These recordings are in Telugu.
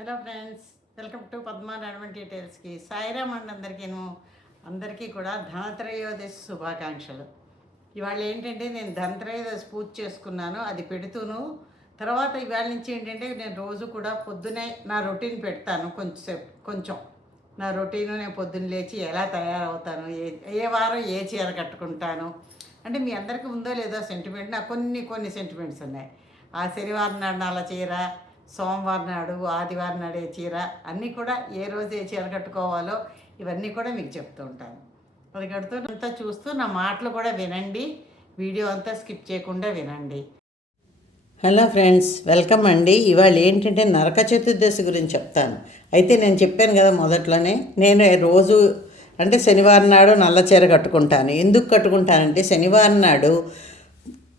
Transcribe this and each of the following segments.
Hello friends welcome to Padma నడవన్ డీటెయిల్స్కి. సాయిరామ్ అండ్ అందరికీను అందరికీ కూడా ధనత్రయోదశి శుభాకాంక్షలు. ఇవాళ ఏంటంటే నేను ధనత్రయోదశి పూజ చేసుకున్నాను అది పెడుతూను. తర్వాత ఇవాళ నుంచి ఏంటంటే నేను రోజు కూడా పొద్దునే నా రొటీన్ పెడతాను కొంచెం కొంచెం. నా రొటీను నేను పొద్దున్న లేచి ఎలా తయారవుతాను ఏ ఏ వారం ఏ చీర కట్టుకుంటాను. అంటే మీ అందరికీ ఉందో లేదో సెంటిమెంట్ నాకు కొన్ని కొన్ని సెంటిమెంట్స్ ఉన్నాయి. ఆ శనివారం నాడు నల్ల చీర సోమవారం నాడు ఆదివారం నాడు ఏ చీర అన్నీ కూడా ఏ రోజు ఏ చీర కట్టుకోవాలో ఇవన్నీ కూడా మీకు చెప్తూ ఉంటాను. అది కడుతూ అంతా చూస్తూ నా మాటలు కూడా వినండి వీడియో అంతా స్కిప్ చేయకుండా వినండి. హలో ఫ్రెండ్స్ వెల్కమ్ అండి. ఇవాళ ఏంటంటే నరక చతుర్దశి గురించి చెప్తాను. అయితే నేను చెప్పాను కదా మొదట్లోనే నేను రోజు అంటే శనివారం నాడు నల్ల చీర కట్టుకుంటాను. ఎందుకు కట్టుకుంటానంటే శనివారం నాడు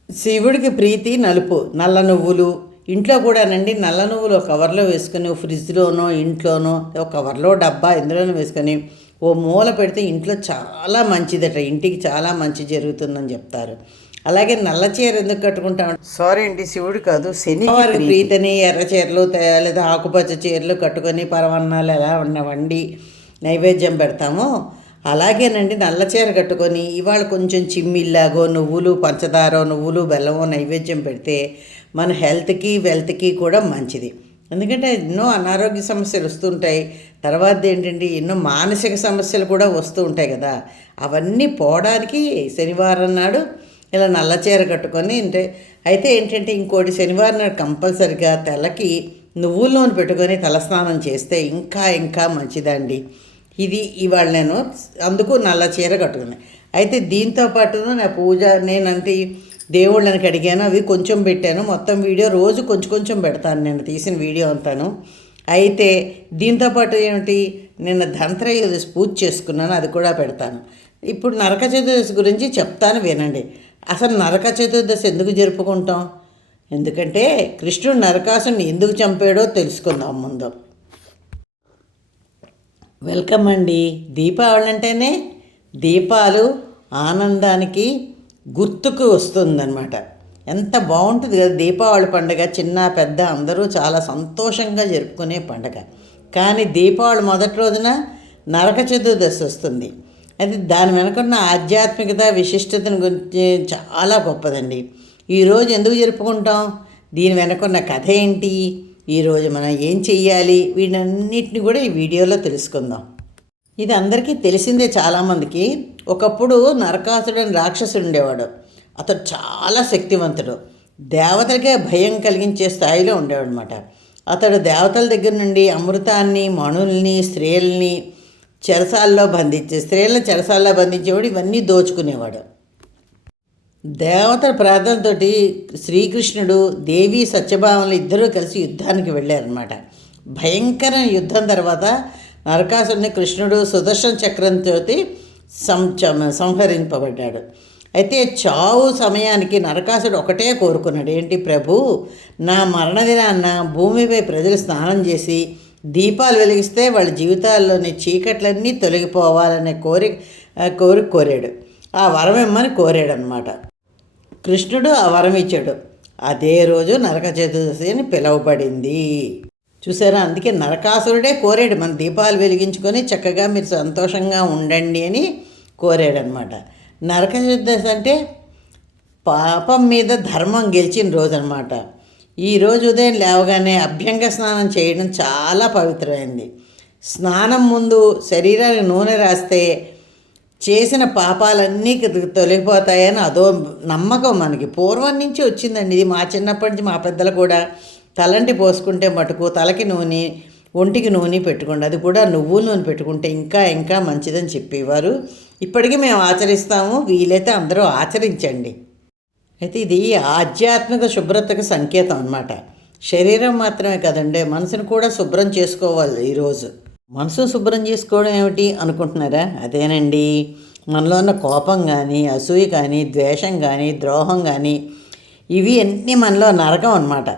శివుడికి ప్రీతి నలుపు నల్ల నువ్వులు ఇంట్లో కూడానండి నల్ల నువ్వులు కవర్లో వేసుకొని ఫ్రిడ్జ్లోనో ఇంట్లోనో ఒక కవర్లో డబ్బా ఇందులోనో వేసుకొని ఓ మూల పెడితే ఇంట్లో చాలా మంచిదట ఇంటికి చాలా మంచి జరుగుతుందని చెప్తారు. అలాగే నల్ల చీర ఎందుకు కట్టుకుంటాం సారీ అండి శివుడు కాదు శని వారి ప్రీతిని ఎర్ర చీరలు లేదా ఆకుపచ్చ చీరలు కట్టుకొని పరవన్నాలు ఎలా ఉన్న వండి నైవేద్యం పెడతామో అలాగేనండి నల్ల చీర కట్టుకొని ఇవాళ కొంచెం చిమ్మిల్లాగో నువ్వులు పంచదార నువ్వులు బెల్లమో నైవేద్యం పెడితే మన హెల్త్కి వెల్త్కి కూడా మంచిది. ఎందుకంటే ఎన్నో అనారోగ్య సమస్యలు వస్తుంటాయి. తర్వాత ఏంటంటే ఎన్నో మానసిక సమస్యలు కూడా వస్తూ ఉంటాయి కదా. అవన్నీ పోవడానికి శనివారం నాడు ఇలా నల్ల చీర కట్టుకొని అంటే అయితే ఏంటంటే ఇంకోటి శనివారం నాడు కంపల్సరిగా తెల్లకి నువ్వుల నూనె పెట్టుకొని తలస్నానం చేస్తే ఇంకా ఇంకా మంచిదండి. ఇది ఇవాళ నేను అందుకు నల్ల చీర కట్టుకున్నాను అయితే దీంతో పాటును నా పూజ నేనంటే దేవుళ్ళని కడిగాను అవి కొంచెం పెట్టాను. మొత్తం వీడియో రోజు కొంచెం కొంచెం పెడతాను నేను తీసిన వీడియో అంతాను. అయితే దీంతో పాటు ఏమిటి నిన్న ధంత్రయోదశి పూజ చేసుకున్నాను అది కూడా పెడతాను. ఇప్పుడు నరక చతుర్దశి గురించి చెప్తాను వినండి. అసలు నరక చతుర్దశి ఎందుకు జరుపుకుంటాం? ఎందుకంటే కృష్ణుడు నరకాసుని ఎందుకు చంపాడో తెలుసుకుందాం ముందు. వెల్కమ్ అండి. దీపావళి అంటేనే దీపాలు ఆనందానికి గుర్తుకు వస్తుందన్నమాట. ఎంత బాగుంటుంది కదా దీపావళి పండుగ. చిన్న పెద్ద అందరూ చాలా సంతోషంగా జరుపుకునే పండుగ. కానీ దీపావళి మొదటి రోజున నరక చతుర్దశి వస్తుంది. అది దాని వెనుకున్న ఆధ్యాత్మికత విశిష్టతను గురించి చాలా గొప్పదండి. ఈరోజు ఎందుకు జరుపుకుంటాం? దీని వెనుకున్న కథ ఏంటి? ఈరోజు మనం ఏం చెయ్యాలి? వీటన్నిటిని కూడా ఈ వీడియోలో తెలుసుకుందాం. ఇది అందరికీ తెలిసిందే చాలామందికి. ఒకప్పుడు నరకాసుడు అని రాక్షసుడు ఉండేవాడు. అతడు చాలా శక్తివంతుడు. దేవతలకే భయం కలిగించే స్థాయిలో ఉండేవాడనమాట అతడు దేవతల దగ్గర నుండి అమృతాన్ని మణుల్ని స్త్రీల్ని చెరసాల్లో బంధించే స్త్రీలను చెరసాల్లో బంధించేవాడు ఇవన్నీ దోచుకునేవాడు. దేవతల ప్రార్థనతోటి శ్రీకృష్ణుడు దేవి సత్యభావనలు ఇద్దరూ కలిసి యుద్ధానికి వెళ్ళారనమాట భయంకర యుద్ధం తర్వాత నరకాసుడిని కృష్ణుడు సుదర్శన చక్రంతో సం సంహరింపబడ్డాడు. అయితే చావు సమయానికి నరకాసుడు ఒకటే కోరుకున్నాడు. ఏంటి ప్రభు నా మరణదినాన్న భూమిపై ప్రజలు స్నానం చేసి దీపాలు వెలిగిస్తే వాళ్ళ జీవితాల్లోని చీకట్లన్నీ తొలగిపోవాలనే కోరి కోరిక కోరాడు. ఆ వరం ఇమ్మని కోరాడు అనమాట కృష్ణుడు ఆ వరం ఇచ్చాడు. అదే రోజు నరక చతుర్దశి అని పిలువబడింది. చూసారా? అందుకే నరకాసురుడే కోరాడు. మన దీపాలు వెలిగించుకొని చక్కగా మీరు సంతోషంగా ఉండండి అని కోరాడనమాట నరక చతుర్దశి అంటే పాపం మీద ధర్మం గెలిచిన రోజు అనమాట ఈరోజు ఉదయం లేవగానే అభ్యంగ స్నానం చేయడం చాలా పవిత్రమైంది. స్నానం ముందు శరీరానికి నూనె రాస్తే చేసిన పాపాలన్నీ తొలగిపోతాయని అదో నమ్మకం మనకి. పూర్వం నుంచి వచ్చిందండి ఇది. మా చిన్నప్పటి నుంచి మా పెద్దలు కూడా తలంటి పోసుకుంటే మటుకు తలకి నూనె ఒంటికి నూనె పెట్టుకోండి. అది కూడా నువ్వు నూనె పెట్టుకుంటే ఇంకా ఇంకా మంచిదని చెప్పేవారు. ఇప్పటికీ మేము ఆచరిస్తాము. వీలైతే అందరూ ఆచరించండి. అయితే ఇది ఆధ్యాత్మిక శుభ్రతకు సంకేతం అన్నమాట. శరీరం మాత్రమే కదండి. మనసును కూడా శుభ్రం చేసుకోవాలి ఈరోజు. మనసు శుభ్రం చేసుకోవడం ఏమిటి అనుకుంటున్నారా? అదేనండి. మనలో ఉన్న కోపం కానీ అసూయ కానీ ద్వేషం కానీ ద్రోహం కానీ ఇవి అన్నీ మనలో నరకం అన్నమాట.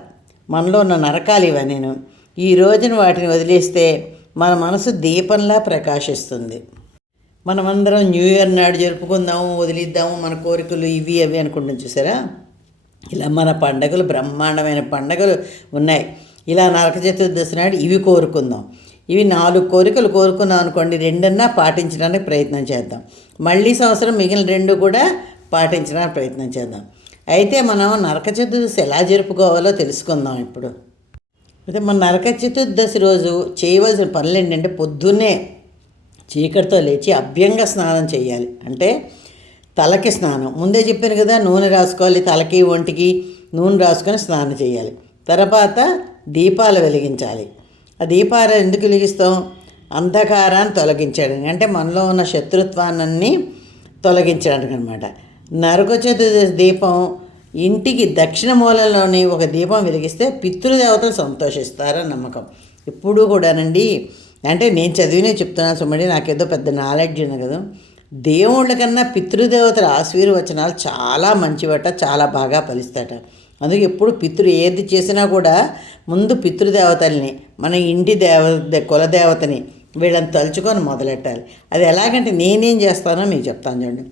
మనలో ఉన్న నరకాలు ఇవన్నీ నేను ఈ రోజున వాటిని వదిలేస్తే మన మనసు దీపంలా ప్రకాశిస్తుంది. మనమందరం న్యూ ఇయర్ నాడు జరుపుకుందాము వదిలిద్దాము మన కోరికలు ఇవి అవి అనుకుంటాం చూసారా? ఇలా మన పండగలు బ్రహ్మాండమైన పండగలు ఉన్నాయి. ఇలా నరక చతుర్దశి నాడు ఇవి కోరుకుందాం. ఇవి నాలుగు కోరికలు కోరుకున్నాం అనుకోండి రెండన్నా పాటించడానికి ప్రయత్నం చేద్దాం. మళ్ళీ సంవత్సరం మిగిలిన రెండు కూడా పాటించడానికి ప్రయత్నం చేద్దాం. అయితే మనం నరక చతుర్దశి ఎలా జరుపుకోవాలో తెలుసుకుందాం ఇప్పుడు. అయితే మన నరక చతుర్దశి రోజు చేయవలసిన పనులు ఏంటంటే పొద్దున్నే చీకటితో లేచి అభ్యంగ స్నానం చేయాలి. అంటే తలకి స్నానం. ముందే చెప్పాను కదా నూనె రాసుకోవాలి తలకి ఒంటికి నూనె రాసుకొని స్నానం చేయాలి. తర్వాత దీపాలు వెలిగించాలి. ఆ దీపాలు ఎందుకు వెలిగిస్తాం? అంధకారాన్ని తొలగించడానికి. అంటే మనలో ఉన్న శత్రుత్వాన్ని తొలగించడానికి అనమాట నరక చతుర్దశి దీపం ఇంటికి దక్షిణ మూలలోని ఒక దీపం వెలిగిస్తే పితృదేవతలు సంతోషిస్తారని నమ్మకం. ఇప్పుడు కూడానండి. అంటే నేను చదివినే చెప్తున్నాను సుమడి నాకేదో పెద్ద నాలెడ్జ్ ఉంది కదా. దేవుళ్ళ కన్నా పితృదేవతల ఆశీర్వచనాలు చాలా మంచివట చాలా బాగా ఫలిస్తాట అందుకే ఎప్పుడు పితృ ఏది చేసినా కూడా ముందు పితృదేవతల్ని మన ఇంటి దేవ కులదేవతని వీళ్ళని తలుచుకొని మొదలెట్టాలి. అది ఎలాగంటే నేనేం చేస్తానో మీకు చెప్తాను చూడండి.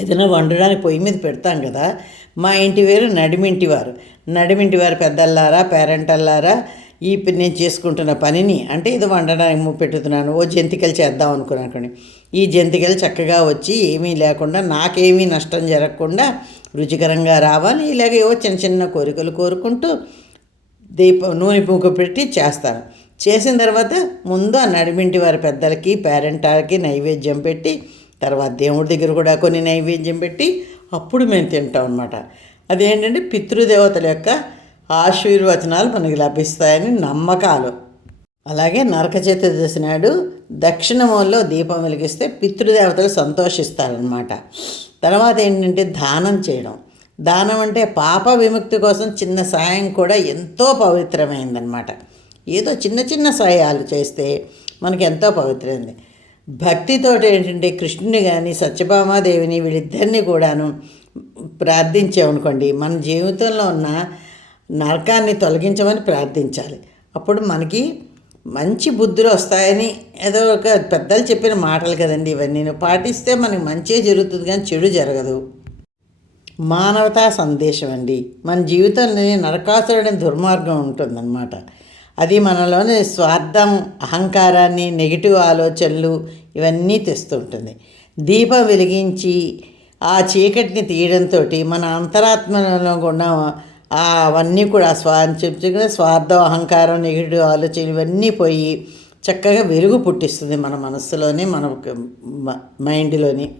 ఏదైనా వండడానికి పొయ్యి మీద పెడతాం కదా మా ఇంటి వేరు నడిమింటి వారు. నడిమింటి వారు పెద్దల్లారా పేరెంటల్లారా ఈ నేను చేసుకుంటున్న పనిని అంటే ఇది వండడానికి పెట్టుతున్నాను ఓ జంతికలు చేద్దాం అనుకున్నాను అనుకోండి. ఈ జంతికలు చక్కగా వచ్చి ఏమీ లేకుండా నాకేమీ నష్టం జరగకుండా రుచికరంగా రావాలి. ఇలాగ ఏవో చిన్న చిన్న కోరికలు కోరుకుంటూ దీపం నూనె పువ్వు పెట్టి చేస్తాను చేసిన తర్వాత ముందు ఆ నడిమింటి వారి పెద్దలకి పేరెంటాలకి నైవేద్యం పెట్టి తర్వాత దేవుడి దగ్గర కూడా కొన్ని నైవేద్యం పెట్టి అప్పుడు మేము తింటాం అనమాట అదేంటంటే పితృదేవతల యొక్క ఆశీర్వచనాలు మనకి లభిస్తాయని నమ్మకాలు. అలాగే నరక చతుర్దశి నాడు దక్షిణమూలలో దీపం వెలిగిస్తే పితృదేవతలు సంతోషిస్తారనమాట తర్వాత ఏంటంటే దానం చేయడం. దానం అంటే పాప విముక్తి కోసం చిన్న సాయం కూడా ఎంతో పవిత్రమైందనమాట ఏదో చిన్న చిన్న సాయాలు చేస్తే మనకి ఎంతో పవిత్రమైంది. భక్తితో ఏంటంటే కృష్ణుని కానీ సత్యభామాదేవిని వీళ్ళిద్దరిని కూడాను ప్రార్థించామనుకోండి మన జీవితంలో ఉన్న నరకాన్ని తొలగించమని ప్రార్థించాలి. అప్పుడు మనకి మంచి బుద్ధులు వస్తాయని ఏదో ఒక పెద్దలు చెప్పిన మాటలు కదండి ఇవన్నీ. పాటిస్తే మనకి మంచి జరుగుతుంది కానీ చెడు జరగదు. మానవతా సందేశం అండి మన జీవితంలోనే నరకాసురుడని దుర్మార్గం ఉంటుందన్నమాట. అది మనలోని స్వార్థం అహంకారాన్ని నెగిటివ్ ఆలోచనలు ఇవన్నీ తెస్తుంటుంది. దీపం వెలిగించి ఆ చీకటిని తీయడంతో మన అంతరాత్మలో కూడా అవన్నీ కూడా స్వా చెప్పుకునే స్వార్థం అహంకారం నెగిటివ్ ఆలోచనలు ఇవన్నీ పోయి చక్కగా వెలుగు పుట్టిస్తుంది మన మనస్సులోని మన మైండ్లోని.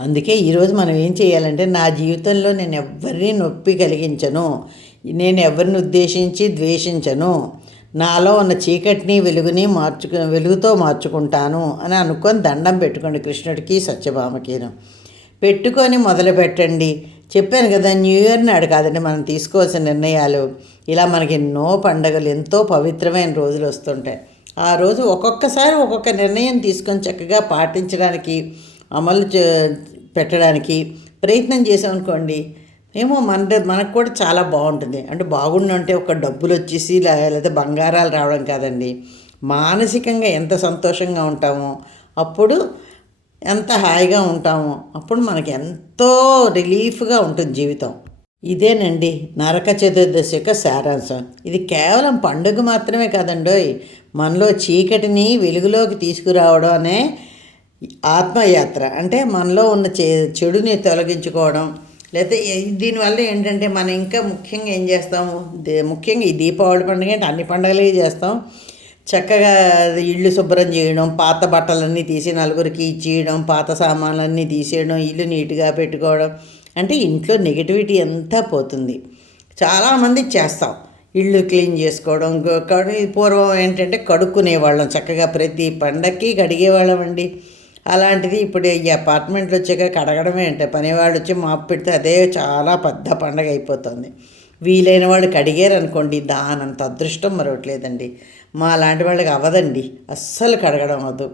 అందుకే ఈరోజు మనం ఏం చేయాలంటే నా జీవితంలో నేను ఎవరిని నొప్పి కలిగించను. నేను ఎవరిని ఉద్దేశించి ద్వేషించను. నాలో ఉన్న చీకటిని వెలుగుని మార్చుకు వెలుగుతో మార్చుకుంటాను అని అనుకొని దండం పెట్టుకోండి కృష్ణుడికి సత్యభామకిను. పెట్టుకొని మొదలు పెట్టండి. చెప్పాను కదా న్యూ ఇయర్ నాడు కాదండి మనం తీసుకోవాల్సిన నిర్ణయాలు. ఇలా మనకి ఎన్నో పండగలు ఎంతో పవిత్రమైన రోజులు వస్తుంటాయి. ఆ రోజు ఒక్కొక్కసారి ఒక్కొక్క నిర్ణయం తీసుకొని చక్కగా పాటించడానికి అమలు చే- పెట్టడానికి ప్రయత్నం చేసామనుకోండి ఏమో మన మనకు కూడా చాలా బాగుంటుంది. అంటే బాగుండంటే ఒక డబ్బులు వచ్చేసి లేకపోతే బంగారాలు రావడం కాదండి. మానసికంగా ఎంత సంతోషంగా ఉంటామో అప్పుడు ఎంత హాయిగా ఉంటామో అప్పుడు మనకి ఎంతో రిలీఫ్గా ఉంటుంది జీవితం. ఇదేనండి నరక చతుర్దశి యొక్క సారాంశం. ఇది కేవలం పండుగ మాత్రమే కాదండోయ్ మనలో చీకటిని వెలుగులోకి తీసుకురావడం అనే ఆత్మయాత్ర. అంటే మనలో ఉన్న చె చెడుని తొలగించుకోవడం. లేకపోతే దీనివల్ల ఏంటంటే మనం ఇంకా ముఖ్యంగా ఏం చేస్తాము? దే- ముఖ్యంగా ఈ దీపావళి పండుగ అంటే అన్ని పండుగలే చేస్తాం. చక్కగా ఇల్లు శుభ్రం చేయడం పాత బట్టలన్నీ తీసి నలుగురికి ఇచ్చేయడం పాత సామాన్లన్నీ తీసేయడం ఇల్లు నీట్గా పెట్టుకోవడం. అంటే ఇంట్లో నెగిటివిటీ అంతా పోతుంది. చాలామంది చేస్తాం. ఇల్లు క్లీన్ చేసుకోవడం కడు పూర్వం ఏంటంటే కడుక్కునేవాళ్ళం చక్కగా ప్రతి పండక్కి కడిగేవాళ్ళం అండి అలాంటిది ఇప్పుడు ఈ అపార్ట్మెంట్లు వచ్చాక కడగడమే అంటే పనివాడు వచ్చి మాపు పెడితే అదే చాలా పెద్ద పండగ అయిపోతుంది. వీలైన వాళ్ళు కడిగారు అనుకోండి దానంత అదృష్టం మరొకట్లేదండి. మా లాంటి వాళ్ళకి అవ్వదండి అస్సలు కడగడం అవ్వదు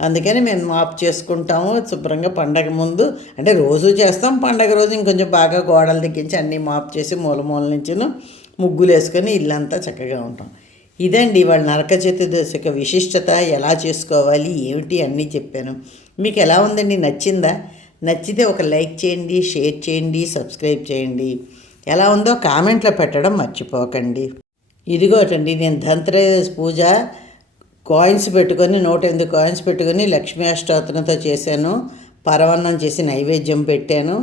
అందుకని మేము మాపు చేసుకుంటాము శుభ్రంగా పండగ ముందు అంటే రోజు చేస్తాం పండగ రోజు ఇంకొంచెం బాగా గోడలు దిగ్గించి అన్నీ మాపు చేసి మూల మూల నుంచిను ముగ్గులు వేసుకొని ఇల్లంతా చక్కగా ఉంటాం. ఇదండి వాళ్ళ నరక చతుర్దశి యొక్క విశిష్టత ఎలా చేసుకోవాలి ఏమిటి అన్నీ చెప్పాను. మీకు ఎలా ఉందండి? నచ్చిందా? నచ్చితే ఒక లైక్ చేయండి షేర్ చేయండి సబ్స్క్రైబ్ చేయండి. ఎలా ఉందో కామెంట్లో పెట్టడం మర్చిపోకండి. ఇదిగోటండి నేను ధనత్రయోదశి పూజ కాయిన్స్ పెట్టుకొని నూట ఎనిమిది కాయిన్స్ పెట్టుకొని లక్ష్మీ అష్టోత్తరంతో చేశాను. పరవన్నం చేసి నైవేద్యం పెట్టాను.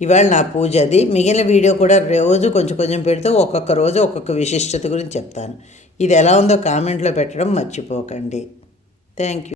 ఇవాళ నా పూజ అది. మిగిలిన వీడియో కూడా రోజు కొంచెం కొంచెం పెడితే ఒక్కొక్క రోజు ఒక్కొక్క విశిష్టత గురించి చెప్తాను. ఇది ఎలా ఉందో కామెంట్లో పెట్టడం మర్చిపోకండి. Thank you.